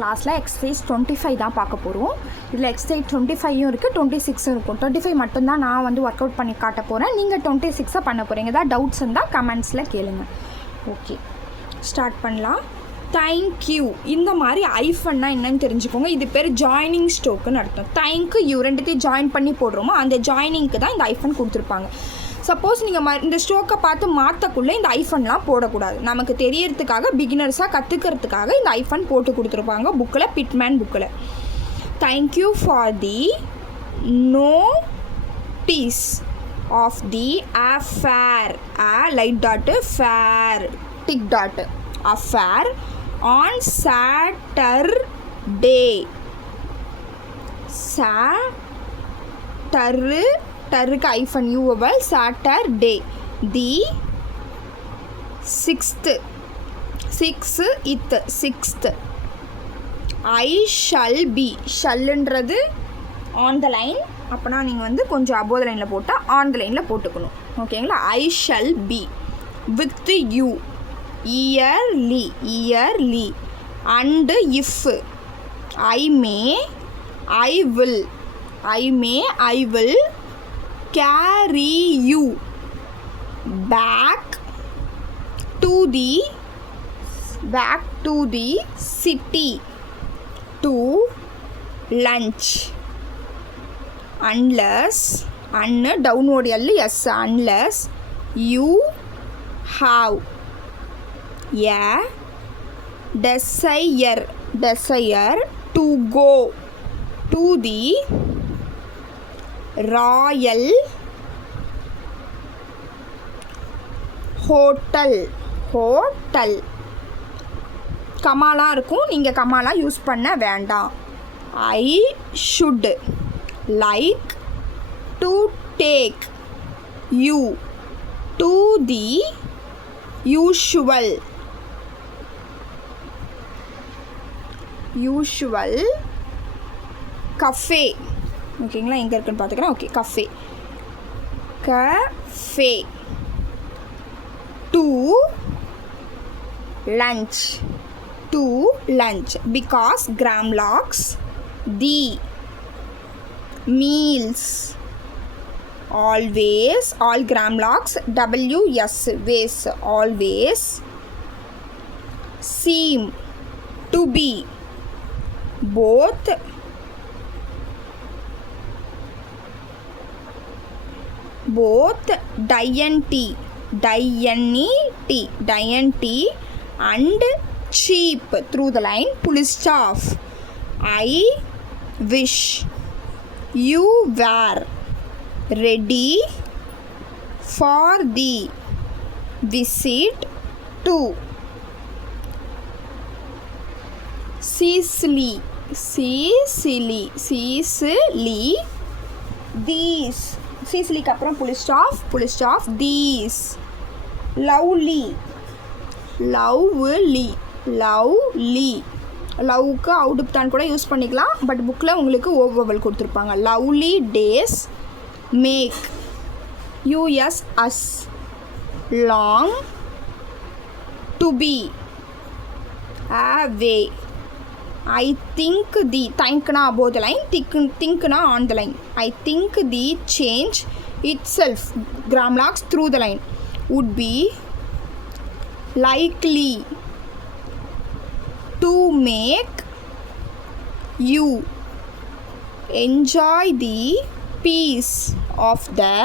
கிளாஸில் எக்ஸசைஸ் 25 தான் பார்க்க போகிறோம். இதில் எக்ஸசைஸ் 25யும் இருக்குது, 26ம் இருக்கும். 25 மட்டும்தான் நான் வந்து ஒர்க் அவுட் பண்ணி காட்ட போகிறேன். நீங்கள் 26 பண்ண போகிறீங்க. ஏதாவது டவுட்ஸ் இருந்தால் கமெண்ட்ஸில் கேளுங்க. ஓகே, ஸ்டார்ட் பண்ணலாம். தேங்க்யூ. இந்த மாதிரி ஐஃபன்னா என்னன்னு தெரிஞ்சுக்கோங்க. இது பேர் ஜாயினிங் ஸ்ட்ரோக்குன்னு அர்த்தம். தேங்க்யூ ரெண்டுத்தையும் ஜாயின் பண்ணி போடுறோமோ அந்த ஜாயினிங்க்கு தான் இந்த ஐஃபன் கொடுத்துருப்பாங்க. சப்போஸ் நீங்கள் இந்த ஸ்ட்ரோக்கை பார்த்து மாற்றக்குள்ளே இந்த ஐஃபன்லாம் போடக்கூடாது. நமக்கு தெரியறதுக்காக, பிகினர்ஸாக கற்றுக்கிறதுக்காக இந்த ஐஃபன் போட்டு கொடுத்துருப்பாங்க புக்கில், பிட்மேன் புக்கில். Thank you for the notice of the affair, light dot, fair tick dot, affair on Saturday. டருக்கு ஐஃபன் யூவல், Saturday. The 6th, 6th. I shall be. ஷல்லுன்றது ஆன் த லைன், அப்போனா நீங்கள் வந்து கொஞ்சம் அபோவ் த லைனில் போட்டால் ஆன் த லைனில் போட்டுக்கணும். ஓகேங்களா? I shall be with you. Early. And if. I may, I will. I will carry you back to the city to lunch unless downward yes, unless you have a desire to go to the Royal Hotel. கமாலாம் இருக்கும், நீங்கள் கமாலாம் use பண்ண வேண்டாம். I should like to take you to the usual cafe. ஓகேங்களா? எங்கே இருக்குன்னு பார்த்துக்கிறேன். Okay, cafe. To lunch because grammalogues the meals always, all grammalogues WS ways, always seem to be both dainty and cheap. Through the line, full stop. I wish you were ready for the visit to Sicily. These சீசிலிக்கு அப்புறம் full stop. These lovely. லவ்வுக்கு அவுட்புட்டான் கூட use பண்ணிக்கலாம், but புக்கில் உங்களுக்கு vowel கொடுத்துருப்பாங்க. Lovely days make us as long to be away. I think the, thankna above the line, thinkna on the line. I think the change itself, Gramlocks through the line, would be likely to make you enjoy the peace of the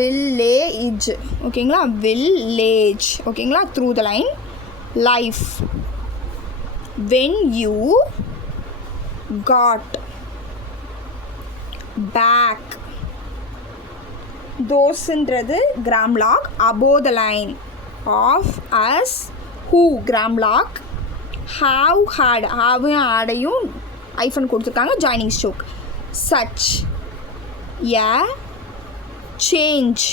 village. ஓகேங்களா? village. ஓகேங்களா? through the line, life. When you got back, தோஸ்ன்றது கிராம்லாக், above the line. Of us who, கிராம்லாக். have had, ஆடையும் ஐஃபன் கொடுத்துருக்காங்க, joining stroke. such a change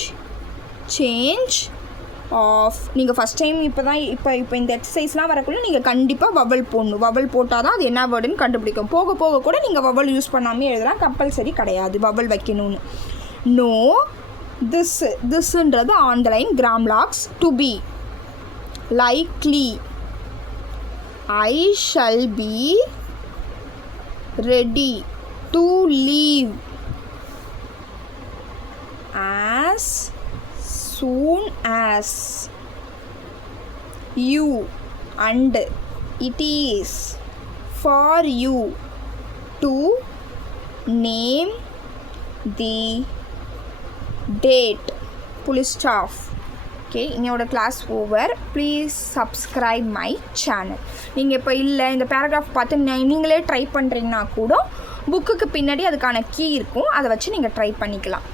of. நீங்கள் first time இப்போ இந்த எக்ஸசைஸ்லாம் வரக்குள்ள நீங்கள் கண்டிப்பாக வவல் போடணும். வவல் போட்டால் தான் அது என்ன வேர்டுன்னு கண்டுபிடிக்கும். போக போக கூட நீங்கள் வவல் யூஸ் பண்ணாமல் எழுதலாம், கம்பல்சரி கிடையாது வவல் வைக்கணும்னு. நோ, திஸ்ன்றது on the line, grammalogues. To be, likely, I shall be ready to leave as soon as you, and it is for you to name the date. Full stop. Okay, என்னோட class over. Please subscribe my channel. நீங்கள் இப்போ இல்லை இந்த paragraph பார்த்து நீங்களே try பண்ணுறீங்கன்னா கூட புக்குக்கு பின்னாடி அதுக்கான கீ இருக்கும், அதை வச்சு நீங்கள் ட்ரை பண்ணிக்கலாம்.